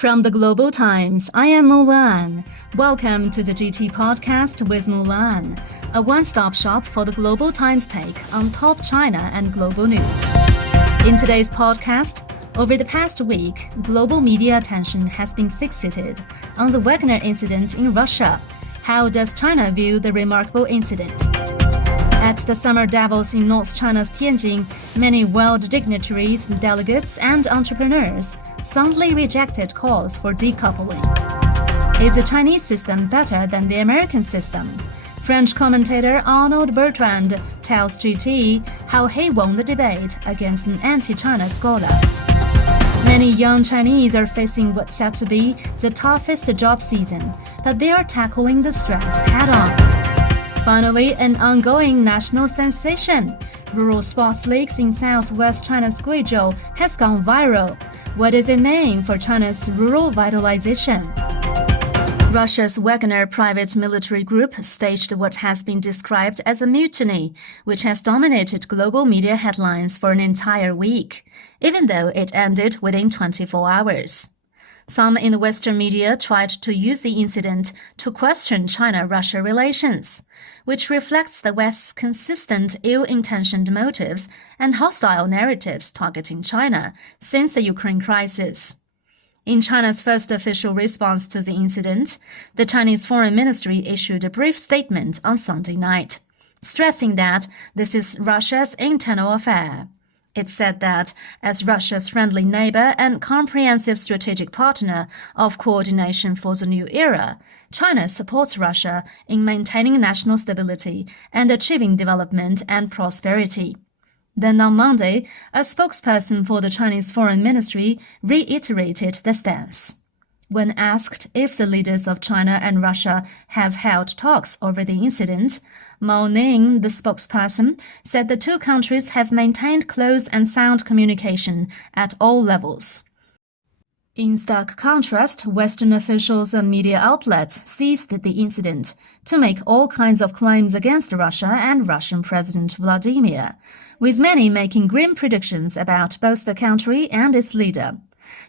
From the Global Times, I am Mulan. Welcome to the GT Podcast with Mulan, a one-stop shop for the Global Times take on top China and global news. In today's podcast, over the past week, global media attention has been fixated on the Wagner incident in Russia. How does China view the remarkable incident? At the summer Davos in North China's Tianjin, many world dignitaries, delegates, and entrepreneurs soundly rejected calls for decoupling. Is the Chinese system better than the American system? French commentator Arnaud Bertrand tells GT how he won the debate against an anti-China scholar. Many young Chinese are facing what's said to be the toughest job season, but they are tackling the stress head-on. Finally, an ongoing national sensation. Rural sports leagues in southwest China's Guizhou has gone viral. What does it mean for China's rural vitalization? Russia's Wagner private military group staged what has been described as a mutiny, which has dominated global media headlines for an entire week, even though it ended within 24 hours. Some in the Western media tried to use the incident to question China-Russia relations, which reflects the West's consistent ill-intentioned motives and hostile narratives targeting China since the Ukraine crisis. In China's first official response to the incident, the Chinese Foreign Ministry issued a brief statement on Sunday night, stressing that this is Russia's internal affair. It said that, as Russia's friendly neighbor and comprehensive strategic partner of coordination for the new era, China supports Russia in maintaining national stability and achieving development and prosperity. Then on Monday, a spokesperson for the Chinese Foreign Ministry reiterated the stance. When asked if the leaders of China and Russia have held talks over the incident, Mao Ning, the spokesperson, said the two countries have maintained close and sound communication at all levels. In stark contrast, Western officials and media outlets seized the incident to make all kinds of claims against Russia and Russian President Vladimir, with many making grim predictions about both the country and its leader.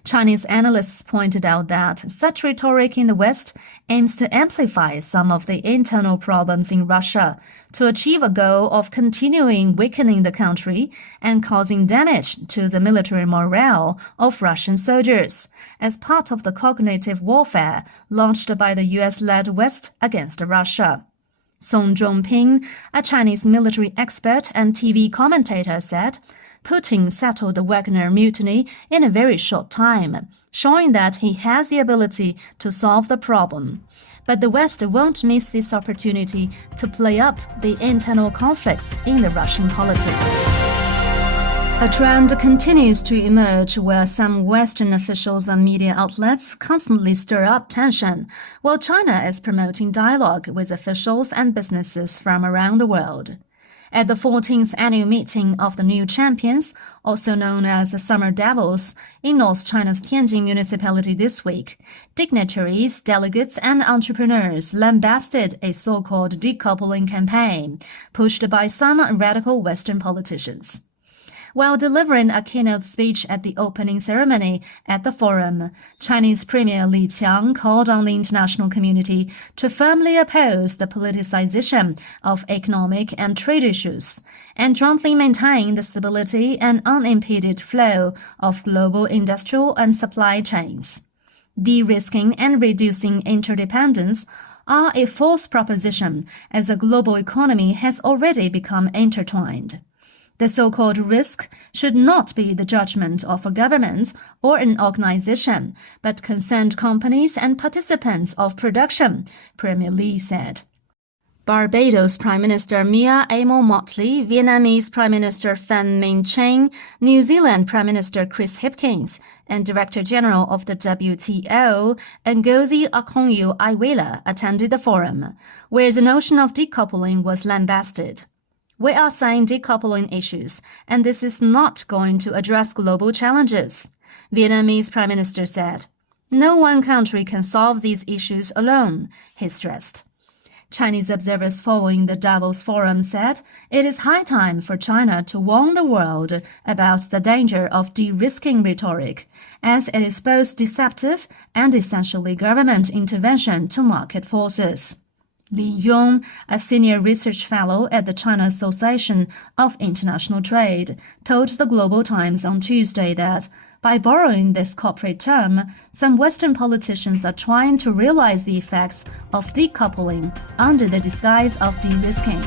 Chinese analysts pointed out that such rhetoric in the West aims to amplify some of the internal problems in Russia to achieve a goal of continuing weakening the country and causing damage to the military morale of Russian soldiers as part of the cognitive warfare launched by the US-led West against Russia. Song Zhongping, a Chinese military expert and TV commentator, said, Putin settled the Wagner mutiny in a very short time, showing that he has the ability to solve the problem. But the West won't miss this opportunity to play up the internal conflicts in the Russian politics. A trend continues to emerge where some Western officials and media outlets constantly stir up tension, while China is promoting dialogue with officials and businesses from around the world. At the 14th annual meeting of the New Champions, also known as the Summer Davos, in North China's Tianjin municipality this week, dignitaries, delegates, and entrepreneurs lambasted a so-called decoupling campaign pushed by some radical Western politicians. While delivering a keynote speech at the opening ceremony at the forum, Chinese Premier Li Qiang called on the international community to firmly oppose the politicization of economic and trade issues and jointly maintain the stability and unimpeded flow of global industrial and supply chains. De-risking and reducing interdependence are a false proposition as the global economy has already become intertwined. The so-called risk should not be the judgment of a government or an organization, but concerned companies and participants of production, Premier Li said. Barbados Prime Minister Mia Amon Motley, Vietnamese Prime Minister Pham Minh Chinh, New Zealand Prime Minister Chris Hipkins, and Director General of the WTO, Ngozi Okonjo-Iweala, attended the forum, where the notion of decoupling was lambasted. We are saying decoupling issues, and this is not going to address global challenges, Vietnamese Prime Minister said. No one country can solve these issues alone, he stressed. Chinese observers following the Davos forum said it is high time for China to warn the world about the danger of de-risking rhetoric, as it is both deceptive and essentially government intervention to market forces. Li Yong, a senior research fellow at the China Association of International Trade, told the Global Times on Tuesday that, by borrowing this corporate term, some Western politicians are trying to realize the effects of decoupling under the disguise of de-risking.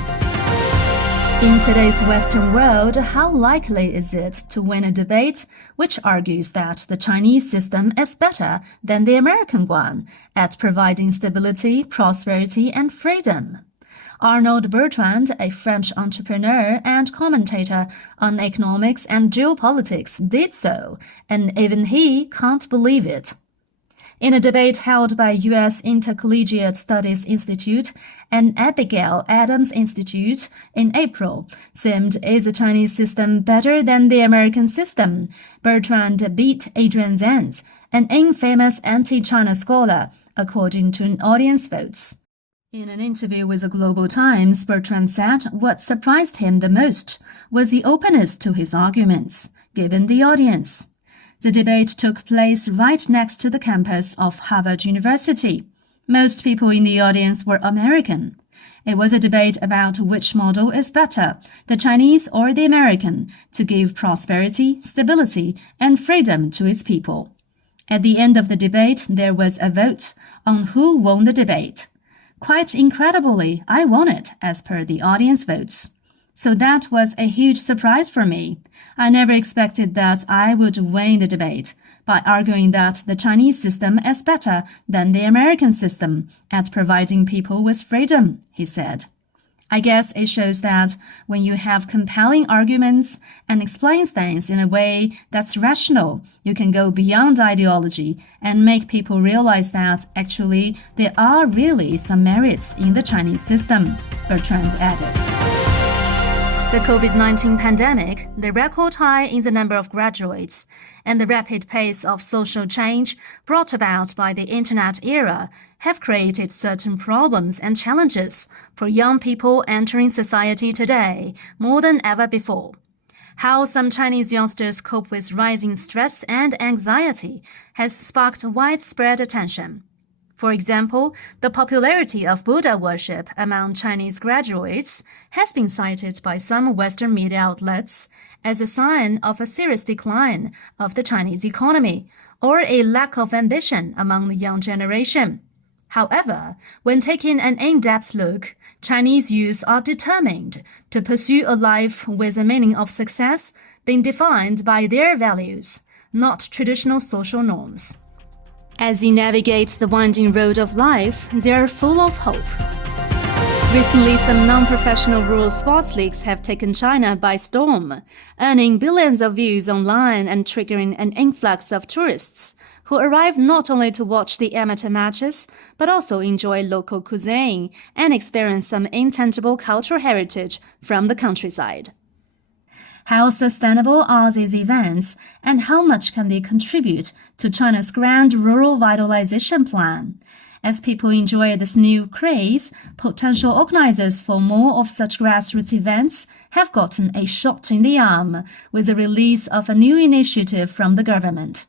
In today's Western world, how likely is it to win a debate which argues that the Chinese system is better than the American one at providing stability, prosperity, and freedom? Arnaud Bertrand, a French entrepreneur and commentator on economics and geopolitics, did so, and even he can't believe it. In a debate held by U.S. Intercollegiate Studies Institute and Abigail Adams Institute in April, seemed is the Chinese system better than the American system? Bertrand beat Adrian Zenz, an infamous anti-China scholar, according to audience votes. In an interview with the Global Times, Bertrand said what surprised him the most was the openness to his arguments, given the audience. The debate took place right next to the campus of Harvard University. Most people in the audience were American. It was a debate about which model is better, the Chinese or the American, to give prosperity, stability, and freedom to its people. At the end of the debate, there was a vote on who won the debate. Quite incredibly, I won it, as per the audience votes. So that was a huge surprise for me. I never expected that I would win the debate by arguing that the Chinese system is better than the American system at providing people with freedom, he said. I guess it shows that when you have compelling arguments and explain things in a way that's rational, you can go beyond ideology and make people realize that actually there are really some merits in the Chinese system, Bertrand added. The COVID-19 pandemic, the record high in the number of graduates, and the rapid pace of social change brought about by the Internet era have created certain problems and challenges for young people entering society today more than ever before. How some Chinese youngsters cope with rising stress and anxiety has sparked widespread attention. For example, the popularity of Buddha worship among Chinese graduates has been cited by some Western media outlets as a sign of a serious decline of the Chinese economy or a lack of ambition among the young generation. However, when taking an in-depth look, Chinese youth are determined to pursue a life with a meaning of success being defined by their values, not traditional social norms. As they navigate the winding road of life, they are full of hope. Recently, some non-professional rural sports leagues have taken China by storm, earning billions of views online and triggering an influx of tourists who arrive not only to watch the amateur matches, but also enjoy local cuisine and experience some intangible cultural heritage from the countryside. How sustainable are these events, and how much can they contribute to China's grand rural vitalization plan? As people enjoy this new craze, potential organizers for more of such grassroots events have gotten a shot in the arm with the release of a new initiative from the government.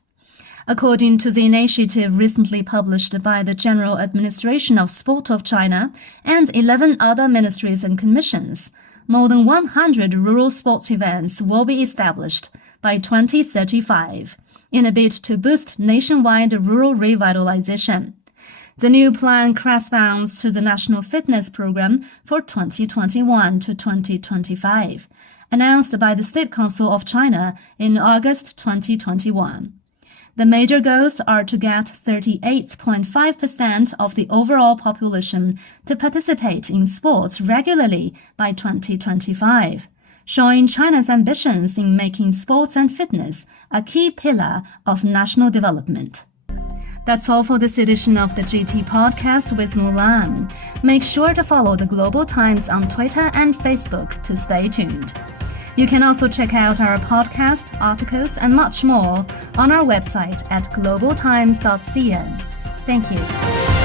According to the initiative recently published by the General Administration of Sport of China and 11 other ministries and commissions, more than 100 rural sports events will be established by 2035 in a bid to boost nationwide rural revitalization. The new plan corresponds to the National Fitness Program for 2021 to 2025, announced by the State Council of China in August 2021. The major goals are to get 38.5% of the overall population to participate in sports regularly by 2025, showing China's ambitions in making sports and fitness a key pillar of national development. That's all for this edition of the GT Podcast with Mulan. Make sure to follow the Global Times on Twitter and Facebook to stay tuned. You can also check out our podcast, articles, and much more on our website at globaltimes.cn. Thank you.